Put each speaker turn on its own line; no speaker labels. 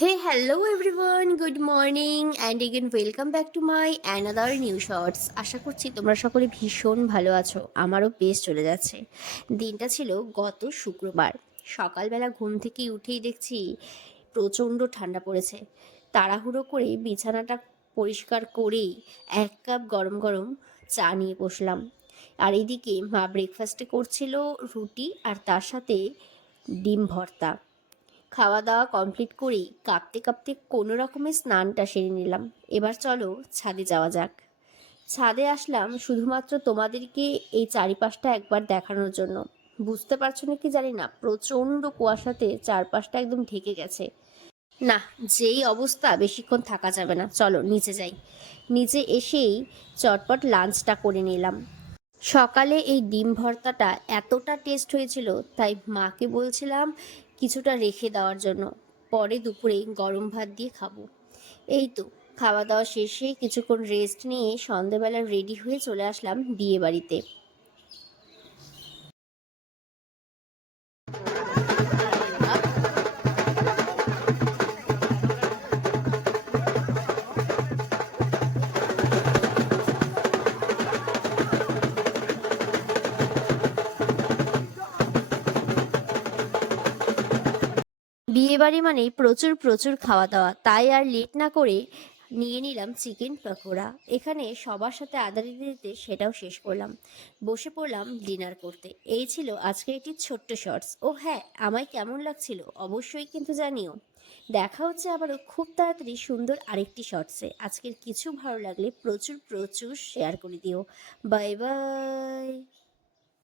Hey, hello everyone, good morning, and again welcome back to my another new shorts. আশা করছি তোমরা সকলে ভীষণ ভালো আছো। আমারও বেশ চলে যাচ্ছে। দিনটা ছিল গত শুক্রবার। সকালবেলা ঘুম থেকে উঠেই দেখছি প্রচণ্ড ঠান্ডা পড়েছে। তাড়াহুড়ো করে বিছানাটা পরিষ্কার করেই এক কাপ গরম গরম চা নিয়ে বসলাম। আর এদিকে মা ব্রেকফাস্টে করছিল রুটি আর তার সাথে ডিম ভর্তা। খাওয়া দাওয়া কমপ্লিট করেই কাঁপতে কাঁপতে কোনো রকমের স্নানটা সেরে নিলাম। এবার চলো ছাদে যাওয়া যাক। ছাদে আসলাম শুধুমাত্র তোমাদেরকে এই চারিপাশটা একবার দেখানোর জন্য। বুঝতে পারছ না কি জানি না, প্রচণ্ড কুয়াশাতে চারপাশটা একদম ঢেকে গেছে। না, যেই অবস্থা বেশিক্ষণ থাকা যাবে না। চলো নিচে যাই। নিচে এসেই চটপট লাঞ্চটা করে নিলাম। সকালে এই ডিম ভর্তাটা এতটা টেস্ট হয়েছিল, তাই মাকে বলছিলাম কিছুটা রেখে দেওয়ার জন্য পরে দুপুরে গরম ভাত দিয়ে খাব। এই তো, খাওয়া দাওয়া শেষে কিছুক্ষণ রেস্ট নিয়ে সন্ধেবেলা রেডি হয়ে চলে আসলাম বিয়ে বাড়িতে। বিয়ে বাড়ি মানেই প্রচুর প্রচুর খাওয়া দাওয়া তাই আর লেট না করে নিয়ে নিলাম চিকেন পকোড়া। এখানে সবার সাথে আদা দিতে দিতে সেটাও শেষ করলাম। বসে পড়লাম ডিনার করতে। এই ছিল আজকের একটি ছোট্ট শর্টস। ও হ্যাঁ আমায় কেমন লাগছিল অবশ্যই কিন্তু জানিও। দেখা হচ্ছে আবারও খুব তাড়াতাড়ি সুন্দর আরেকটি শর্টসে। আজকের কিছু ভালো লাগলে প্রচুর প্রচুর শেয়ার করে দিও। Bye bye.